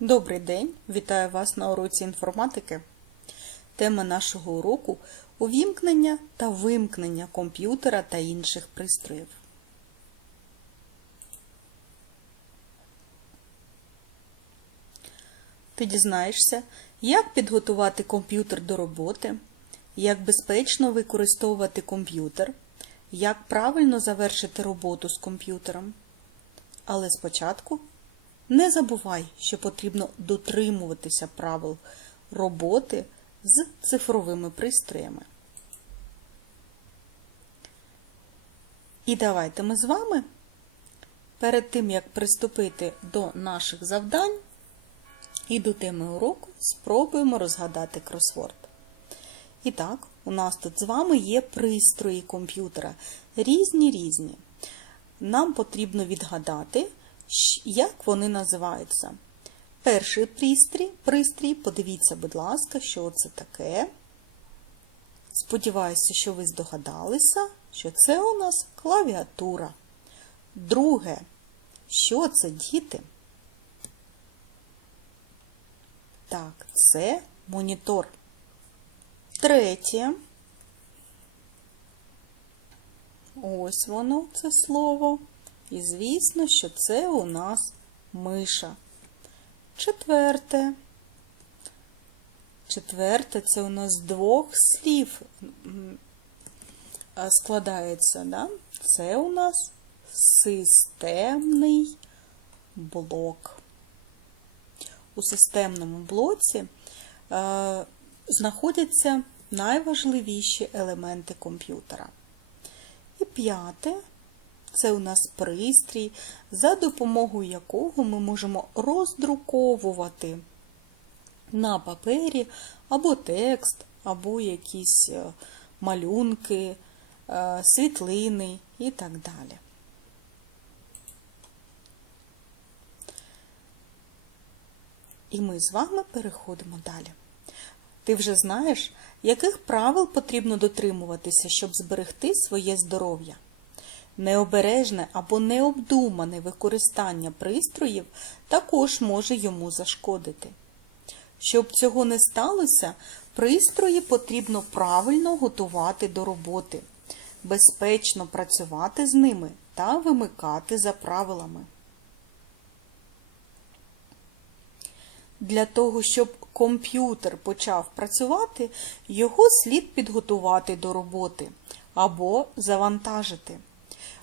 Добрий день! Вітаю вас на уроці інформатики. Тема нашого уроку увімкнення та вимкнення комп'ютера та інших пристроїв. Ти дізнаєшся, як підготувати комп'ютер до роботи, як безпечно використовувати комп'ютер, як правильно завершити роботу з комп'ютером. Але спочатку не забувай, що потрібно дотримуватися правил роботи з цифровими пристроями. І давайте ми з вами перед тим, як приступити до наших завдань і до теми уроку, спробуємо розгадати кросворд. І так, у нас тут з вами є пристрої комп'ютера. Різні різні. Нам потрібно відгадати, як вони називаються. Перший пристрій, пристрій, подивіться, будь ласка, що це таке. Сподіваюся, що ви здогадалися, що це у нас клавіатура. Друге, що це діти? Так, це монітор. Третє. Ось воно, це слово. І звісно, що це у нас миша. Четверте. Четверте це у нас з двох слів складається, да? Це у нас системний блок. У системному блоці е, знаходяться найважливіші елементи комп'ютера. І п'яте це у нас пристрій, за допомогою якого ми можемо роздруковувати на папері або текст, або якісь е, малюнки, е, світлини і так далі. І ми з вами переходимо далі. Ти вже знаєш, яких правил потрібно дотримуватися, щоб зберегти своє здоров'я. Необережне або необдумане використання пристроїв також може йому зашкодити. Щоб цього не сталося, пристрої потрібно правильно готувати до роботи, безпечно працювати з ними та вимикати за правилами. Для того, щоб комп'ютер почав працювати, його слід підготувати до роботи або завантажити.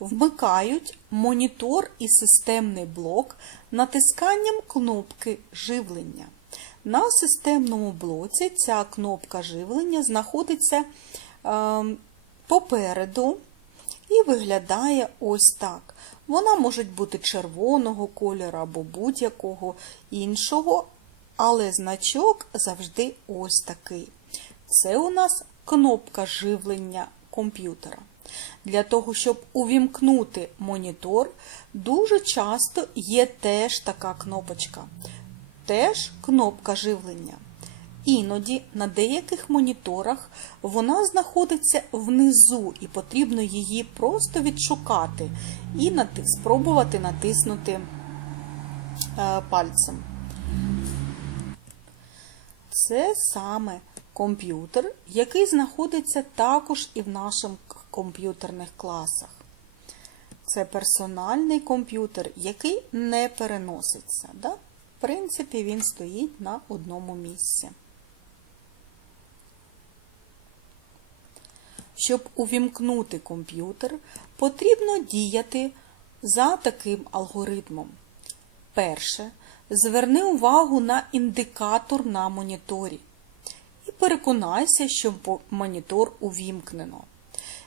Вмикають монітор і системний блок натисканням кнопки живлення. На системному блоці ця кнопка живлення знаходиться е, попереду і виглядає ось так. Вона може бути червоного кольору або будь-якого іншого, але значок завжди ось такий. Це у нас кнопка живлення комп'ютера. Для того, щоб увімкнути монітор, дуже часто є теж така кнопочка. Теж кнопка живлення. Іноді на деяких моніторах вона знаходиться внизу, і потрібно її просто відшукати і спробувати натиснути е, пальцем. Це саме комп'ютер, який знаходиться також і в наших комп'ютерних класах. Це персональний комп'ютер, який не переноситься. Да? В принципі, він стоїть на одному місці. Щоб увімкнути комп'ютер, потрібно діяти за таким алгоритмом. Перше, зверни увагу на індикатор на моніторі і переконайся, що монітор увімкнено.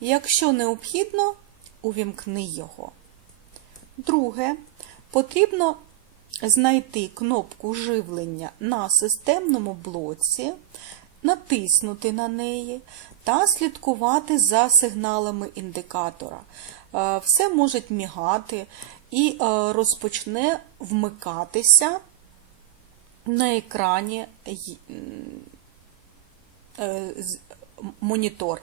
Якщо необхідно, увімкни його. Друге, потрібно знайти кнопку живлення на системному блоці, натиснути на неї та слідкувати за сигналами індикатора. Е, Все може мігати і е, розпочне вмикатися на екрані е, монітор.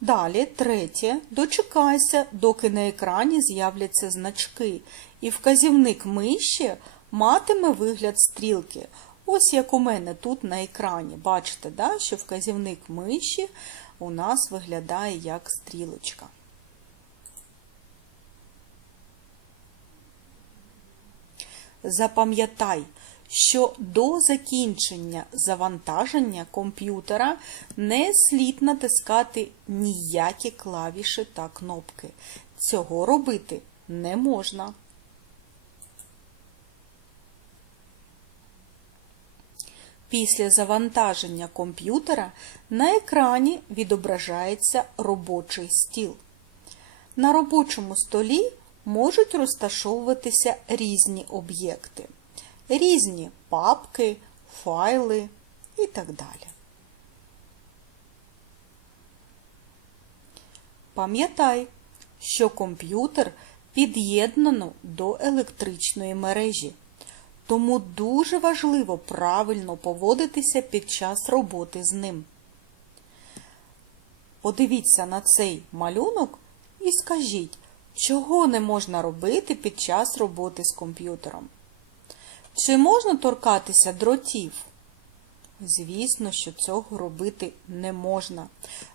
Далі, третє, дочекайся, доки на екрані з'являться значки, і вказівник миші матиме вигляд стрілки. Ось як у мене тут на екрані. Бачите, да, що вказівник миші у нас виглядає як стрілочка. Запам'ятай, що до закінчення завантаження комп'ютера не слід натискати ніякі клавіші та кнопки. Цього робити не можна. Після завантаження комп'ютера на екрані відображається робочий стіл. На робочому столі можуть розташовуватися різні об'єкти, різні папки, файли і так далі. Пам'ятай, що комп'ютер під'єднано до електричної мережі, тому дуже важливо правильно поводитися під час роботи з ним. Подивіться на цей малюнок і скажіть, чого не можна робити під час роботи з комп'ютером? Чи можна торкатися дротів? Звісно, що цього робити не можна.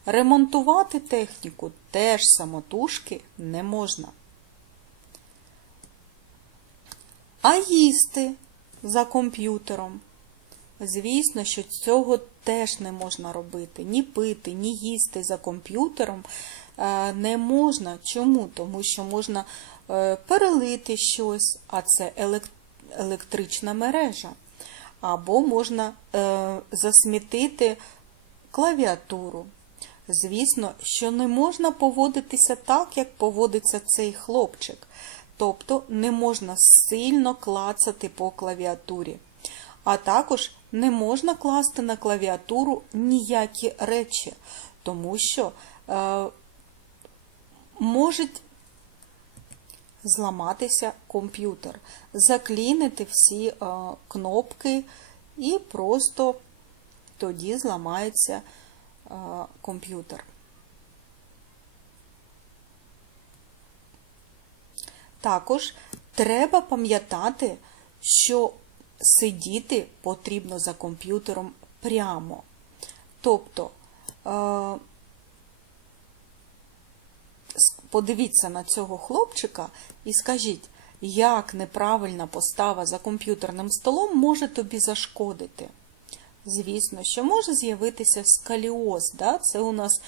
Ремонтувати техніку теж самотужки не можна. А їсти за комп'ютером? Звісно, що цього теж не можна робити. Ні пити, ні їсти за комп'ютером е, не можна. Чому? Тому що можна е, перелити щось, а це електрична мережа. Або можна е, засмітити клавіатуру. Звісно, що не можна поводитися так, як поводиться цей хлопчик. Тобто не можна сильно клацати по клавіатурі. А також не можна класти на клавіатуру ніякі речі, тому що е, можуть зламатися комп'ютер, заклінити всі е, кнопки і просто тоді зламається е, комп'ютер. Також треба пам'ятати, що сидіти потрібно за комп'ютером прямо. Тобто, е, подивіться на цього хлопчика і скажіть, як неправильна постава за комп'ютерним столом може тобі зашкодити. Звісно, що може з'явитися скаліоз, да? це у нас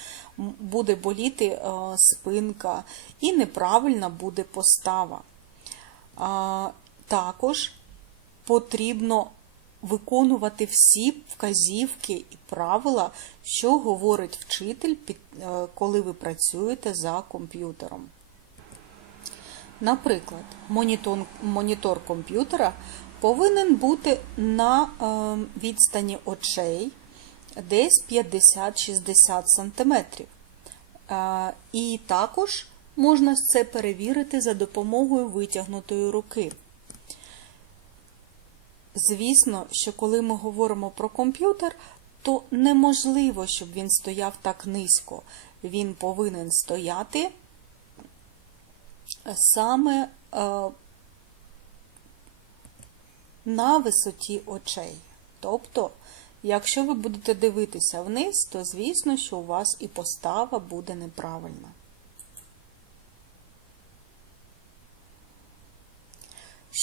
буде боліти е, спинка і неправильна буде постава. А, Також потрібно виконувати всі вказівки і правила, що говорить вчитель, е, коли ви працюєте за комп'ютером. Наприклад, монітор, монітор комп'ютера повинен бути на е, відстані очей десь 50-60 см. Е, і також можна це перевірити за допомогою витягнутої руки. Звісно, що коли ми говоримо про комп'ютер, то неможливо, щоб він стояв так низько. Він повинен стояти саме е, на висоті очей. Тобто, якщо ви будете дивитися вниз, то звісно, що у вас і постава буде неправильна.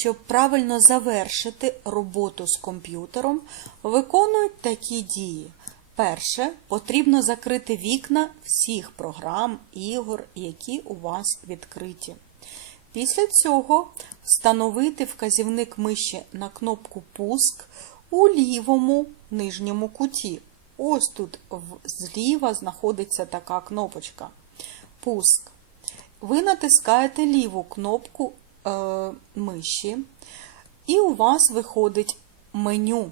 Щоб правильно завершити роботу з комп'ютером, виконують такі дії. Перше, потрібно закрити вікна всіх програм, ігор, які у вас відкриті. Після цього встановити вказівник миші на кнопку Пуск у лівому нижньому куті. Ось тут зліва знаходиться така кнопочка. Пуск. Ви натискаєте ліву кнопку миші, і у вас виходить меню.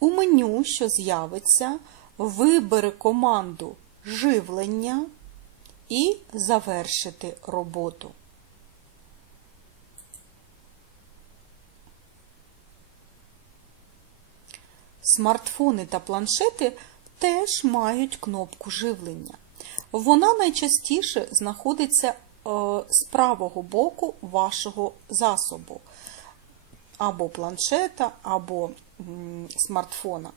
У меню, що з'явиться, вибери команду живлення і завершити роботу. Смартфони та планшети теж мають кнопку живлення. Вона найчастіше знаходиться е, з правого боку вашого засобу. або планшета, або смартфона,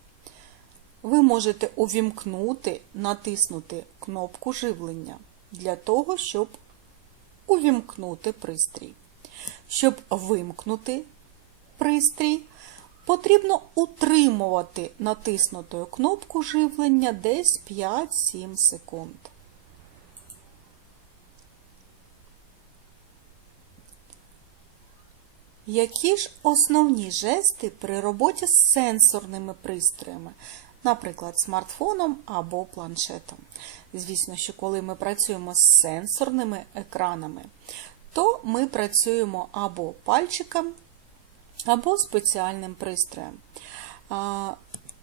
ви можете увімкнути, натиснути кнопку живлення для того, щоб увімкнути пристрій. Щоб вимкнути пристрій, потрібно утримувати натиснутою кнопку живлення десь 5-7 секунд. Які ж основні жести при роботі з сенсорними пристроями, наприклад, смартфоном або планшетом? Звісно, що коли ми працюємо з сенсорними екранами, то ми працюємо або пальчиком, або спеціальним пристроєм.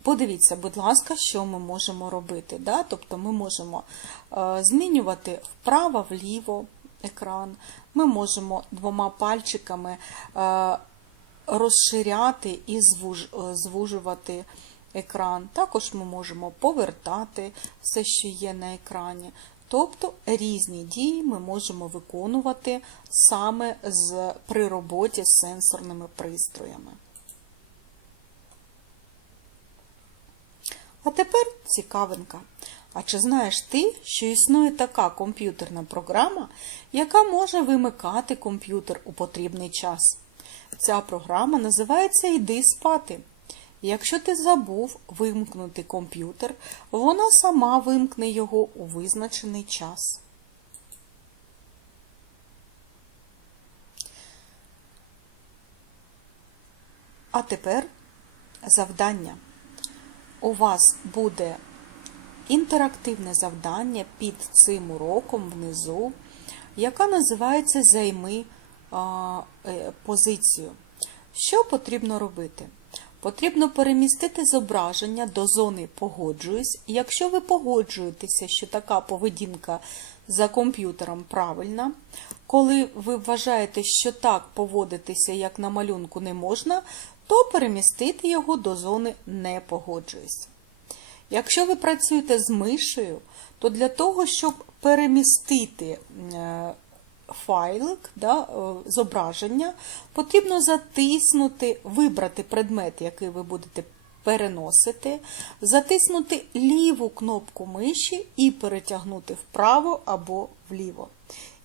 Подивіться, будь ласка, що ми можемо робити. Да? Тобто ми можемо е, змінювати вправо-вліво екран, ми можемо двома пальчиками е, розширяти і е, звужувати екран. Також ми можемо повертати все, що є на екрані. Тобто різні дії ми можемо виконувати саме з, при роботі з сенсорними пристроями. А тепер цікавинка. А чи знаєш ти, що існує така комп'ютерна програма, яка може вимикати комп'ютер у потрібний час? Ця програма називається Йди спати. Якщо ти забув вимкнути комп'ютер, вона сама вимкне його у визначений час. А тепер завдання. У вас буде інтерактивне завдання під цим уроком внизу, яка називається Займи е, позицію. Що потрібно робити? Потрібно перемістити зображення до зони Погоджуюсь. Якщо ви погоджуєтеся, що така поведінка за комп'ютером правильна, коли ви вважаєте, що так поводитися, як на малюнку, не можна, то перемістити його до зони Не погоджуюсь. Якщо ви працюєте з мишею, то для того, щоб перемістити е, файлик, да, е, зображення, потрібно затиснути, вибрати предмет, який ви будете переносити, затиснути ліву кнопку миші і перетягнути вправо або вліво.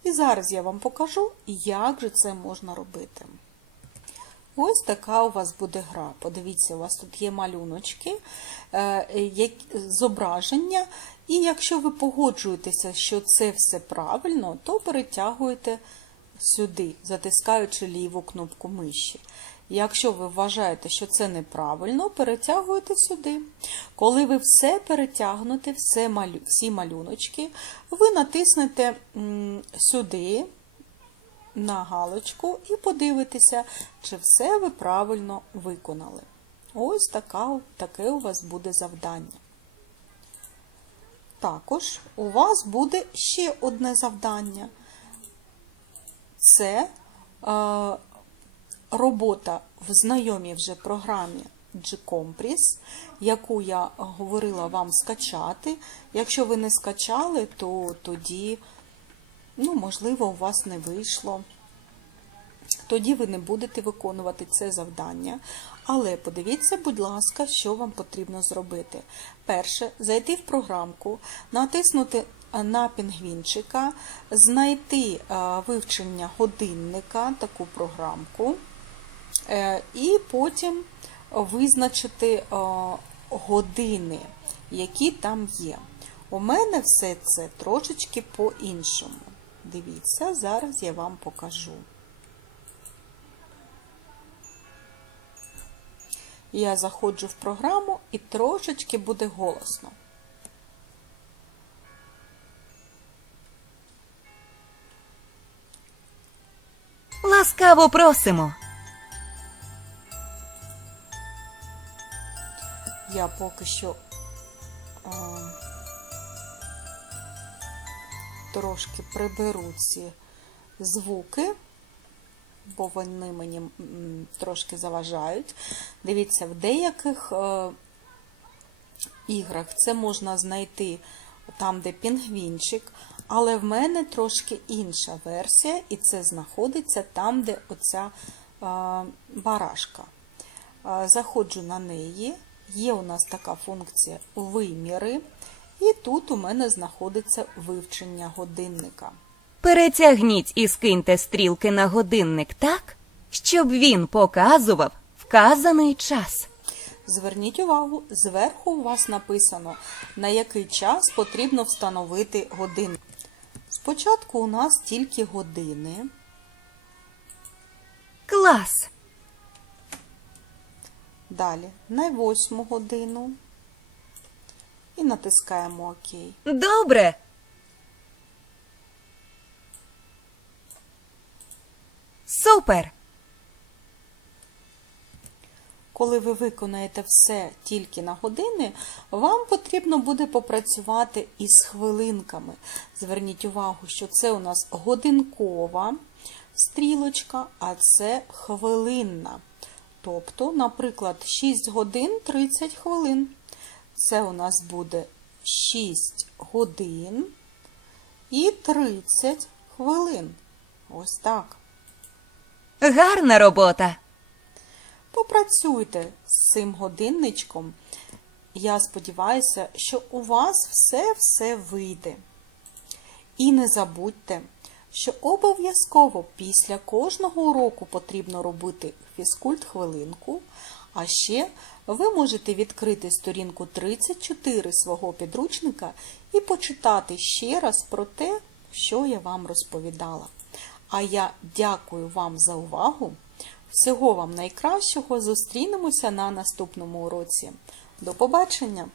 І зараз я вам покажу, як же це можна робити. Ось така у вас буде гра. Подивіться, у вас тут є малюночки, е, зображення, і якщо ви погоджуєтеся, що це все правильно, то перетягуєте сюди, затискаючи ліву кнопку миші. Якщо ви вважаєте, що це неправильно, перетягуєте сюди. Коли ви все перетягнете, все всі малюночки, ви натиснете сюди на галочку і подивитеся, чи все ви правильно виконали. Ось така, таке у вас буде завдання. Також у вас буде ще одне завдання. Це е, робота в знайомій вже програмі G-Compress, яку я говорила вам скачати. Якщо ви не скачали, то тоді ну, можливо, у вас не вийшло. Тоді ви не будете виконувати це завдання. Але подивіться, будь ласка, що вам потрібно зробити. Перше, зайти в програмку, натиснути на пінгвінчика, знайти вивчення годинника, таку програмку, е, і потім визначити години, які там є. У мене все це трошечки по-іншому. Дивіться, зараз я вам покажу. Я заходжу в програму і трошечки буде голосно. Ласкаво просимо. Я поки що трошки приберу ці звуки, бо вони мені трошки заважають. Дивіться, в деяких е, іграх це можна знайти там, де пінгвінчик, але в мене трошки інша версія, і це знаходиться там, де оця барашка. Е, Заходжу на неї. Є у нас така функція виміри. І тут у мене знаходиться вивчення годинника. Перетягніть і скиньте стрілки на годинник так, щоб він показував вказаний час. Зверніть увагу, зверху у вас написано, на який час потрібно встановити годинник. Спочатку у нас тільки години, Клас! далі на восьму годину і натискаємо ОК. Добре. Супер! Коли ви виконаєте все тільки на години, вам потрібно буде попрацювати із хвилинками. Зверніть увагу, що це у нас годинкова стрілочка, а це хвилинна. Тобто, наприклад, 6 годин 30 хвилин. Це у нас буде 6 годин і 30 хвилин. Ось так. Гарна робота. Попрацюйте з цим годинничком. Я сподіваюся, що у вас все-все вийде. І не забудьте, що обов'язково після кожного уроку потрібно робити фізкульт хвилинку, а ще ви можете відкрити сторінку 34 свого підручника і почитати ще раз про те, що я вам розповідала. А я дякую вам за увагу. Всього вам найкращого. Зустрінемося на наступному уроці. До побачення!